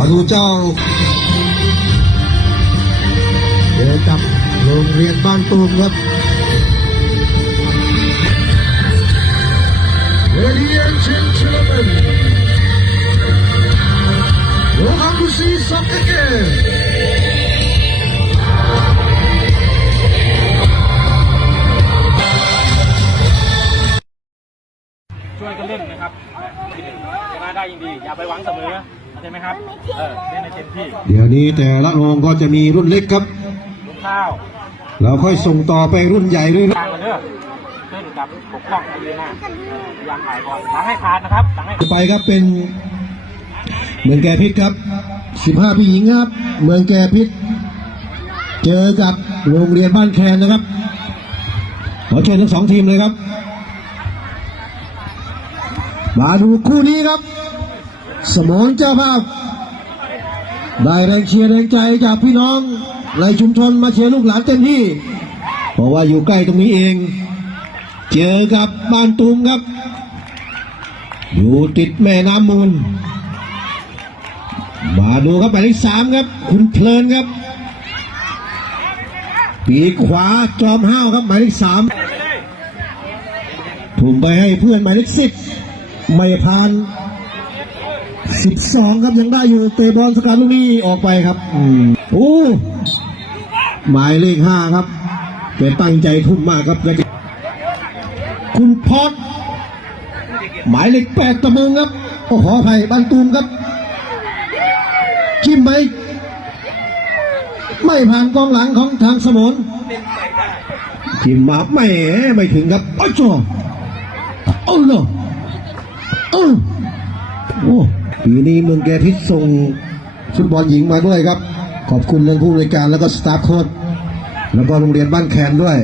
มาดูเจ้าเจอกับโรงเรียนบ้านตูมครับ Ladies and gentlemen, welcome to see something again. ช่วยกันเล่นนะครับชนะได้ยินดี อย่าไปหวังเสมอ ใจไหมครับ เออเล่นในเต็มที่เดี๋ยวนี้แต่ละโรงก็จะมีรุ่นเล็กครับ ลูกข้าวเราค่อยส่งต่อไปรุ่นใหญ่ด้วยนะกลางกันเด้อเล่นกับปกป้องไอเดียหน้าพยายามถ่ายบอลหลังให้ขาดนะครับหลังให้ไปครับเป็น เมืองแก่พิษครับ 15พี่หญิงครับ เมืองแก่พิษเจอกับโรงเรียนบ้านแคนนะครับ ขอเชิญทั้งสองทีมเลยครับ มาดูคู่นี้ครับ สมองเจ้าภาพได้แรงเชียร์แรงใจจากพี่น้องในชุมชนมาเชียร์ลูกหลานเต็มที่ เพราะว่าอยู่ใกล้ตรงนี้เอง เจอกับบ้านตูมครับ อยู่ติดแม่น้ำมูล มาดูครับหมายเลขสามครับ คุณเพลินครับ ปีขวาจอมห้าวครับหมายเลขสามถุ่มไปให้เพื่อนหมายเลขสิบไม่ผ่าน สิบสองครับยังได้อยู่เตะบอลสกัดลูกนี้ออกไปครับอืมโอ้หมายเลขห้าครับแกตั้งใจทุ่มมากครับแล้วก็คุณพอดหมายเลขแปดตะมึงครับโอ้ขออภัยบ้านตูมครับจิ้มไปไม่ผ่านกองหลังของทางสมนจิ้มมาไม่ไม่ถึงครับโอ้โจโอ้โหโอ้โอ้ ปีนี้เมืองแกพิษส่งฟุตบอลหญิงมาด้วยครับ ขอบคุณเรื่องผู้บริการแล้วก็สตาฟโค้ชแล้วก็โรงเรียนบ้านแคนด้วย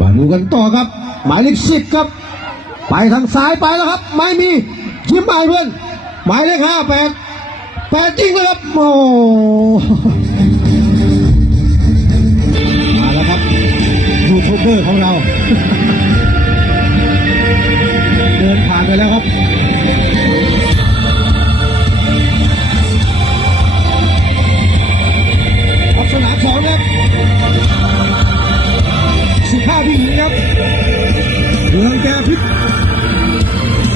มาดูกันต่อครับ หมายเลขสิบครับ ไปทางซ้ายไปแล้วครับ ไม่มียิ้มไปเพื่อนหมายเลขห้าแปดแปดจริงเลยครับโอ้มาแล้วครับยูทูบเบอร์ของเรา มืองแกพิษ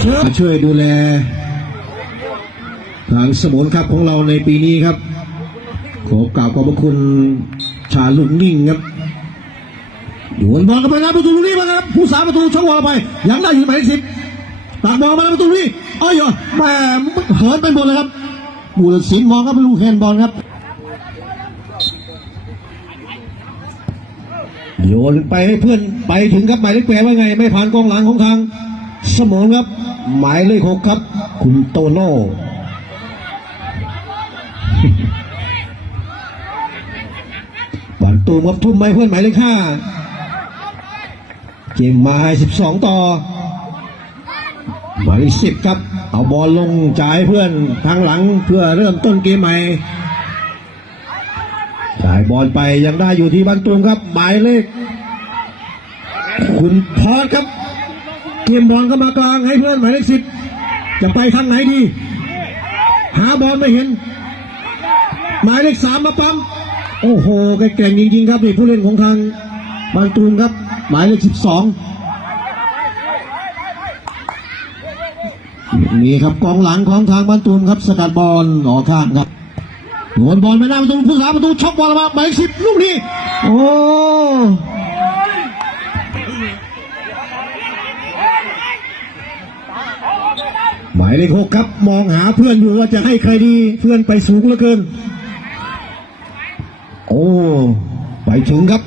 เชิญช่วยดูแลทางสมุนครับของเราในปีนี้ครับ ขอกล่าวขอบพระคุณชาลุงนิ่งครับโยนบอลเข้าไปนะประตูลูกนี้มาครับ ผู้สาประตูช่องบอลไปยังได้อยู่หมายเลขสิบตักบอลมาแล้วประตูนี้อ้อยเหรอแหม่เหินไปหมดเลยครับบุรศิลป์มองครับลูกแฮนด์บอลครับ โยนไปให้เพื่อนไปถึงครับหมายเลขแปดว่าไง ไม่ผ่านกองหลังของทาง สมองครับ หมายเลขหกครับ คุณโตโน่บันตูมครับทุ่มไปเพื่อนหมายเลขห้าเกมมาให้สิบสองต่อหมายเลขสิบครับ เอาบอลลงจ่ายเพื่อนทางหลังเพื่อเริ่มต้นเกมใหม่ จ่ายบอลไปยังได้อยู่ที่บานตูมครับ หมายเลข คุณพอดครับเกมบอลก็มากลางให้เพื่อนหมายเลขสิบจะไปทางไหนดี หาบอลไม่เห็น หมายเลขสามมาปั๊มโอ้โหแกเก่งจริงๆครับนี่ผู้เล่นของทางบางตูมครับ หมายเลขสิบสองนี่ครับกองหลังของทางบ้านตูมครับ สกัดบอลออกข้างครับ โดนบอลไปหน้าประตูผู้สาประตูช็อกบอลมาหมายเลขสิบลูกนี้ โอ้หมายเลขหกครับ มองหาเพื่อนอยู่ว่าจะให้ใครดี เพื่อนไปสูงเหลือเกิน โอ้ไปถึงครับ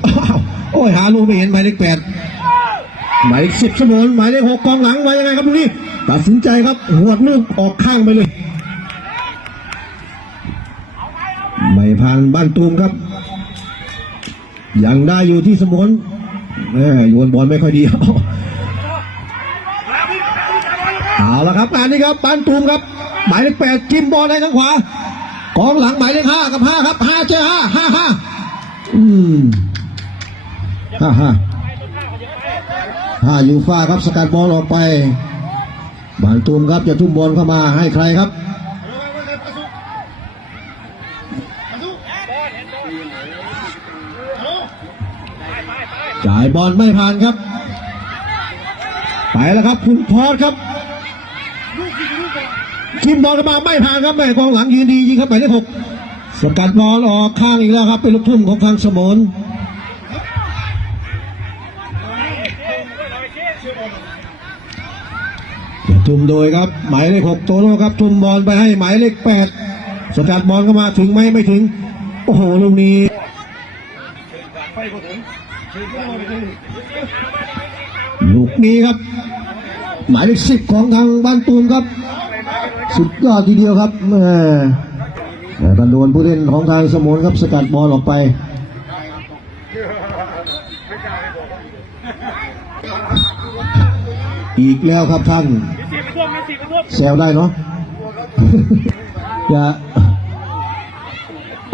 โอ้ยหาลูกไม่เห็นหมายเลขแปดหมายเลขสิบสมนหมายเลขหกกองหลังไว้ยังไงครับลูกนี้ตัดสินใจครับหัวดลูกออกข้างไปเลย ไม่ ผ่านบ้านตูมครับ ยังได้อยู่ที่สมุนแหม่โยนบอลไม่ค่อยดีเอาละครับงานนี้ครับบ้านตูมครับ หมายเลขแปดจิ้มบอลให้ทางขวากองหลังหมายเลขห้ากับห้าครับห้าเจอห้าห้าห้าอืมห้าห้าห้าอยู่ฟ้าครับสกัดบอลออกไปบานตูมครับจะทุ่มบอลเข้ามาให้ใครครับ จ่ายบอลไม่ผ่านครับ ไปแล้วครับ คุณพอดครับทิมบอลมาไม่ผ่านครับแม่กองหลังยืนดียิงเข้าไปได้หกสกัดบอลออกข้างอีกแล้วครับ เป็นลูกทุ่มของทางสมนทุ่มโดยครับ หมายเลขหกโตโน่ครับทุ่มบอลไปให้หมายเลขแปดสกัดบอลเข้ามาถึงไหมไม่ถึง โอ้โหลูกนี้ลูกนี้ครับ หมายเลขสิบของทางบ้านตูนครับ สุดยอดทีเดียวครับแม่แต่ตันโดนผู้เล่นของทางสมนครับสกัดบอลออกไปอีกแล้วครับท่านแซวได้เนาะอย่า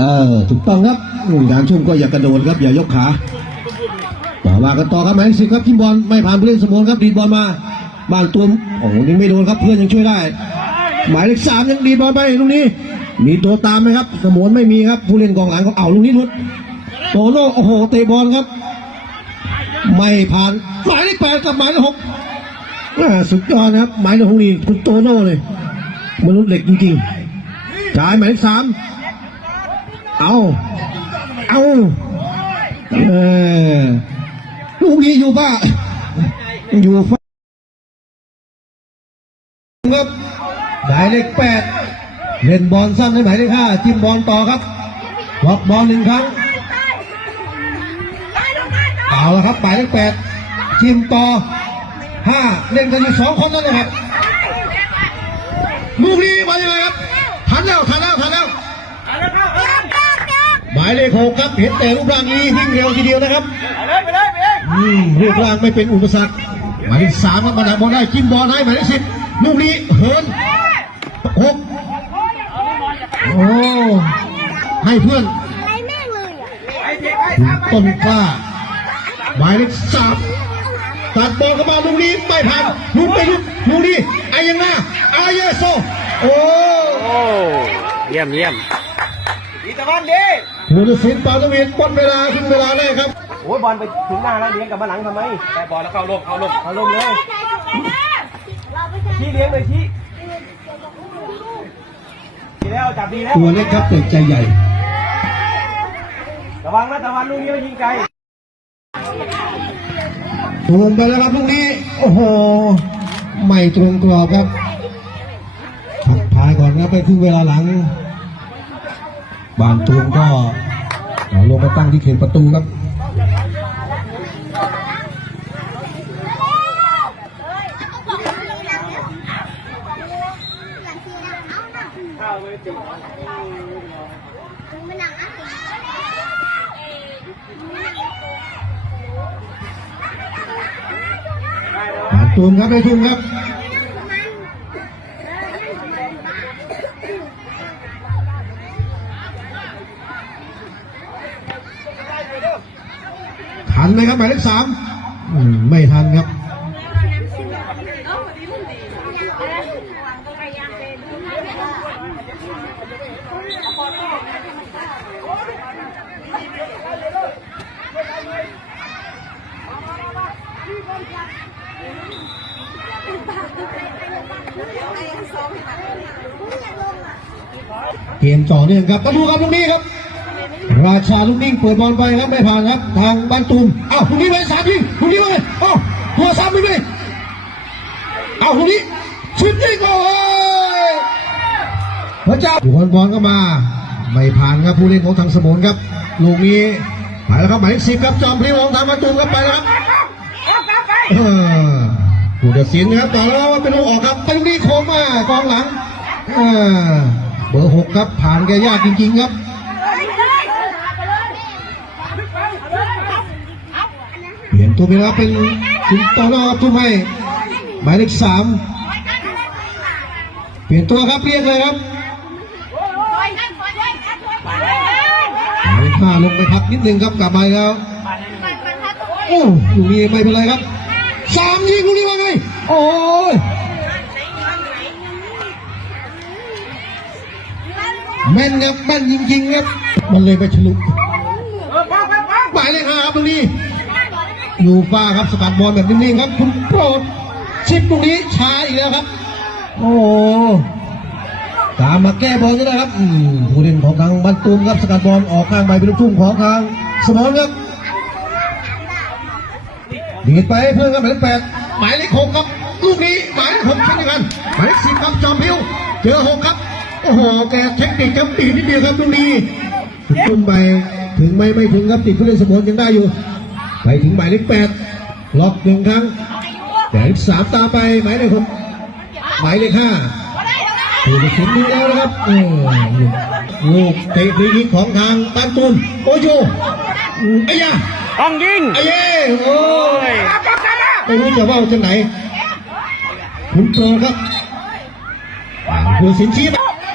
เออถูกต้องครับอืมการชุ่มก็อย่ากระโดดครับ อย่ายกขาต่อว่ากันต่อครับหมายสิครับทีมบอลไม่ผ่านผู้เล่นสมนครับดีบอลมาบ้านตูมโอ้โหยังไม่โดนครับเพื่อนยังช่วยได้ หมายเลขสามยังดีบอลไปลูกนี้ มีตัวตามไหมครับ สมนไม่มีครับผู้เล่นกองหลังเขาเอาลูกนี้ลุดโตโน่โอ้โหเตะบอลครับ ไม่ผ่านหมายเลขแปดกับหมายเลขหกสุดยอดนะครับ หมายเลขหกนี่คุณโตโน่เลยมนุษย์เหล็กจริงๆจ่ายหมายเลขสาม เอาเอาเออลูกนี้อยู่บ้าอยู่ฟ้าครับหมายเลขแปดเล่นบอลสั้นให้หมายเลขห้าจิ้มบอลต่อครับวับบอลหนึ่งครั้งเอาละครับหมายเลขแปดจิ้มต่อห้าเล่นกันอยู่สองคนนั่นแหละครับลูกนี้มายังไงครับทันแล้วทันแล้วทันแล้ว หมายเลขหกครับเห็นแต่รูปร่างนี้วิ่งเร็วทีเดียวนะครับไปเลยไปเลยไปเลยอืมรูปร่างไม่เป็นอุปสรรคหมายเลขสามครับมาดักบอลได้จิ้มบอลให้หมายเลขสิบลูกนี้เหินหกโอ้ให้เพื่อนอะไรแม่งเลยอะไอ้เด็กไอ้คุณต้นกล้าหมายเลขสามตัดบอลเข้ามาลูกนี้ไม่ผ่านลูกไปลูกลูกนี้ไอ้ยังหน้าอายเยโซโอ้โอ้เยี่ยมเยี่ยมอีตะวันดี ผู้ตัดสินปาตวินหมดเวลาขึ้นเวลาแรกครับโอ้ยบอลไปถึงหน้าแล้วเลี้ยงกลับมาหลังทำไมแต่บอลแล้วเข้าลมเข้าลมเข้าลมเลยเราไปใช้ชี้เลี้ยงเลยชี้ดีแล้วจับดีแล้วตัวเล็กครับแต่ใจใหญ่ ระวังนะตะวันลูกนี้ยิงไกลตูมไปแล้วครับลูกนี้ โอ้โห ไม่ตรงกรอบครับทักทายก่อนครับไปครึ่งเวลาหลัง บานตูมก็ลงมาตั้งที่เขตประตูครับบานตูมครับไปทุ่มครับ ทันไหมครับหมายเลขสามอืมไม่ทันครับเกมต่อเนื่องครับมาดูครับลูกนี้ครับ ราชาลูกนิ่งเปิดบอลไปครับไม่ผ่านครับทางบ้านตูมอ้าวลูนี้ไปสามยิงลูกนี้ไปอ้าวหัวสามไปเลยอ้าวลูนี้ชุดยิงโอ้ยพระเจ้าบอลบอลก็มา ไม่ผ่านครับผู้เล่นของทางสมุนครับลูกนี้ไปแล้วครับหมายเลขสิบครับจอมพลีของทางบ้านตูมครับไปแล้วครับผู้ตัดสินนะครับต่อแล้วว่าเป็นลูกออกครับไปลูกนี้โค้งมากองหลังเบอร์หกครับผ่านแกยากจริงๆครับ ตัวเวลาเป็นคุณโตโน่ครับทุกมให้หมายเลขสามเปลี่ยนตัวครับเปลี่ยนเลยครับข้าลงไปพักนิดนึงครับกลับมาแล้วโอ้ลูกนี้ไม่เป็นไรครับสามยิงลูกนี้ว่าไงโอ้ยแม่นครับแม่นจริงๆครับมันเลยไปฉลุไปเลยครับตรงนี้ ยู่ฟ้าครับสกัดบอลแบบนิ่งๆครับ คุณโปรดชิปตรงนี้ช้าอีกแล้วครับ โอ้ตามมาแก้บอลก็ได้ครับผู้เล่นของทางบันตูมครับสกัดบอลออกข้างไปเป็นลูกทุ่งของทางสมองครับดีไปเพื่อนครับหมายเลขแปดหมายเลขหกครับลูกนี้หมายเลขหกเช่นเดียวกันหมายเลขสิบครับจอมพิวเจอหกครับโอ้โหแกเทคนิคครับตีนิดเดียวครับตรงนี้ตุ้มไปถึงไม่ไม่ถึงครับติดผู้เล่นสมองยังได้อยู่ ไปถึงหมายเลขแปดล็อกหนึ่งครั้งหมายเลขสามตามไปหมายเลขหกหมายเลขห้าถูกตัดสินดีแล้วนะครับเออลูกเตะฟรีคิกของทางปานตุนโอโยอืมไอ้ยาต้องยิงไอ้เย่โอ้ยปังกันนะไม่รู้จะว่าจะไหนคุณโปรครับผู้สินชี้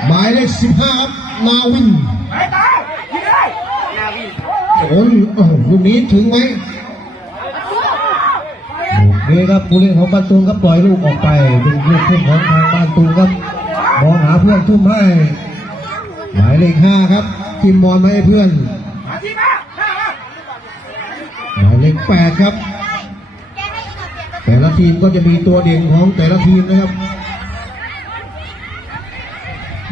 หมายเลขสิบห้าครับนาวินไปตายยิงได้นาวินโอ้ยอ้าวลูกนี้ถึงไหม นี่ครับผู้เล่นของบ้านตูนครับปล่อยลูกออกไป เป็นลูกทุ่มของทางบ้านตูนครับมองหาเพื่อนทุ่มให้หมายเลขห้าครับทิมบอลมาให้เพื่อนหมายเลขแปดครับ แต่ละทีมก็จะมีตัวเด่นของแต่ละทีมนะครับ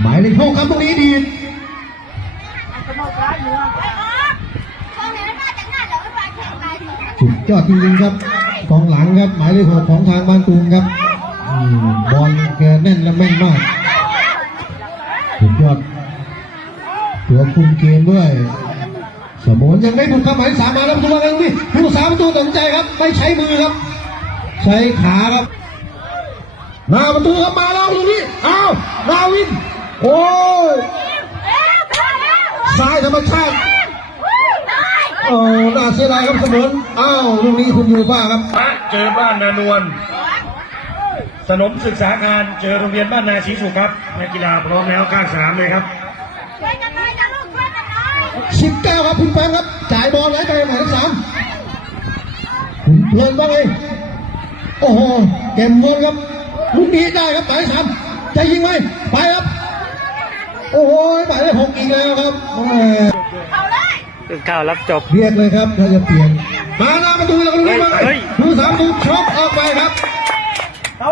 หมายเลขหกครับตรงนี้ดีดสุดยอดจริงๆครับ กองหลังครับหมายเลขหกของทางบ้านตูนครับอืมบอลแกแน่นและแม่นมากสุดยอดตัวคุมเกมด้วยสมนยังไม่บุกเข้าหมายสามมาแล้วประตูแล้วนี่ผู้สามประตูตัดใจครับไม่ใช้มือครับ ใช้ขาครับหน้าประตูครับมาแล้วตรงนี้อ้าวนาวินโอ้ยซ้ายธรรมชาติ โอ้น่าเสียดายครับเสมนอ้าวลูกนี้คุณยูฟ่าครับพระเจอบ้านนานวลสนมศึกษาการเจอโรงเรียนบ้านนาศรีสุขครับนักกีฬาพร้อมแล้วข้างสนามเลยครับสิบเก้าครับคุณแฟนครับจ่ายบอลไหลไปหมายเลขสามคุณเพลินบ้างไงโอ้โหเกมบอลครับลูกนี้ได้ครับหมายเลขสามจะยิงไหมไปครับ โอ้โหหมายเลขหกอีกแล้วครับ แหม่ก้าวรับจบเรียกเลยครับถ้าจะเปลี่ยนมาหน้าประตูแล้วก็ลูกนี้มาเฮ้ยผู้สามถูกชกออกไปครับขอ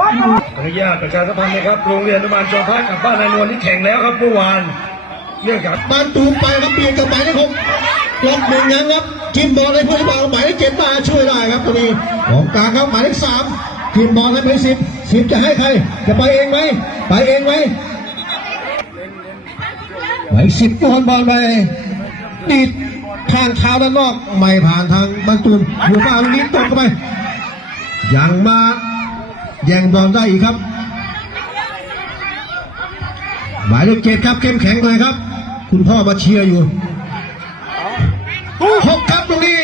อนุญาตประชาสัมพันธ์นะครับโรงเรียนอนุบาลจอมพระกับบ้านนานวลที่แข่งแล้วครับเมื่อวานเนื่องจากบานตูมไปครับเปลี่ยนกับหมายเลขหกล็อกหนึ่งยังครับกิมบอลให้เพื่อนบอลหมายเลขเจ็ดมาช่วยได้ครับตรงนี้ของกลางครับหมายเลขสามกิมบอลให้หมายเลขสิบสิบจะให้ใคร จะไปเองไหมไปเองไหมหมายเลขสิบโยนบอลไปดีด ข้างเท้าด้านนอกไม่ผ่านทางบรรตูมหัวฟ้าลูกนี้ตกเข้าไปยังมาแย่งบอลได้อีกครับหมายเลขเจ็ดครับเข้มแข็งเลยครับ คุณพ่อมาเชียร์อยู่หกครับตรงนี้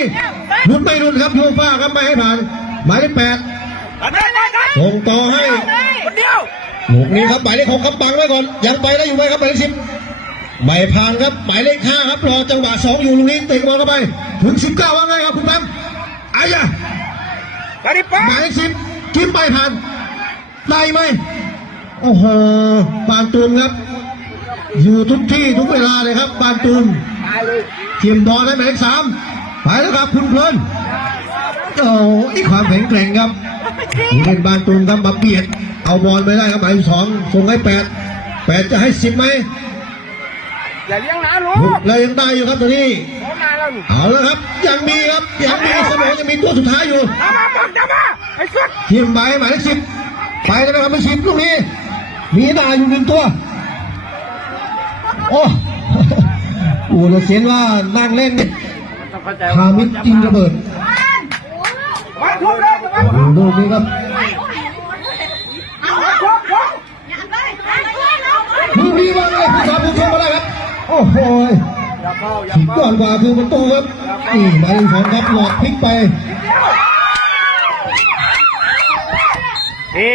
หลุดไม่หลุดครับโยฟ้าครับไม่ให้ผ่าน หมายเลขแปดได้ได้ได้ส่งต่อให้คนเดียวลูกนี้ครับหมายเลขหกครับบังไว้ก่อนยังไปได้อยู่ไหมครับหมายเลขสิบ ไม่ผ่านครับหมายเลขห้าครับรอจังหวะสองอยู่ลูกนี้เตะบอลเข้าไป ถึงสิบเก้าว่าไงครับคุณแป๊มอายะไปดิป้าหมายเลขสิบกิมไปผ่านได้ไหมโอ้โหปานตูนครับ อยู่ทุกที่ทุกเวลาเลยครับปานตูนเทียมบอลได้หมายเลขสามไปแล้วครับคุณเพลินโอ้อีกความแข็งแกร่งครับผู้เล่นบานตูนครับมาเบียดเอาบอลไปได้ครับหมายเลขสองส่งให้แปดแปดจะให้สิบไหม อย่าเลี้ยงน้ำลูลุกกแล้วยังได้อยู่ครับตอนนี้เขานานแล้วนี่เอาแล้วครับยังมีครับยังมีเสมอยังมีตัวสุดท้ายอยู่เอามาปังจะมาไอ้สัสทีมใบหมายเลขสิบไปแล้วนะครับเป็นสิบลูกนี้มีหน้าอยู่หนึ่งตัวโอ้โอ้เราเสียนว่านั่งเล่นเนี่ยต้องเข้าใจพามิดจิงระเบิดมาทุบเลยมาดูลูกนี้ครับ ทุบทุบ ลูกนี้ว่าไงผู้สาวผู้ชมมาได้ครับ โอ้โหอย่าเข้าอย่าสุดยเข้าอดกว่าคือประตูครับนี่หมายเลขสองครับหลอกพลิกไปเฮ้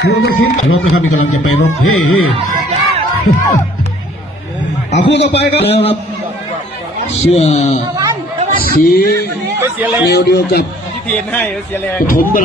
คือจะคิดรบนะครับมีกำลังจะไปรบเฮ้เฮ้เอาคู่ต่อไปครับแล้วครับ เสื้อสีไม่เสียแรงแนวเดียวกับที่เทียนให้เสียแรงปฐมบ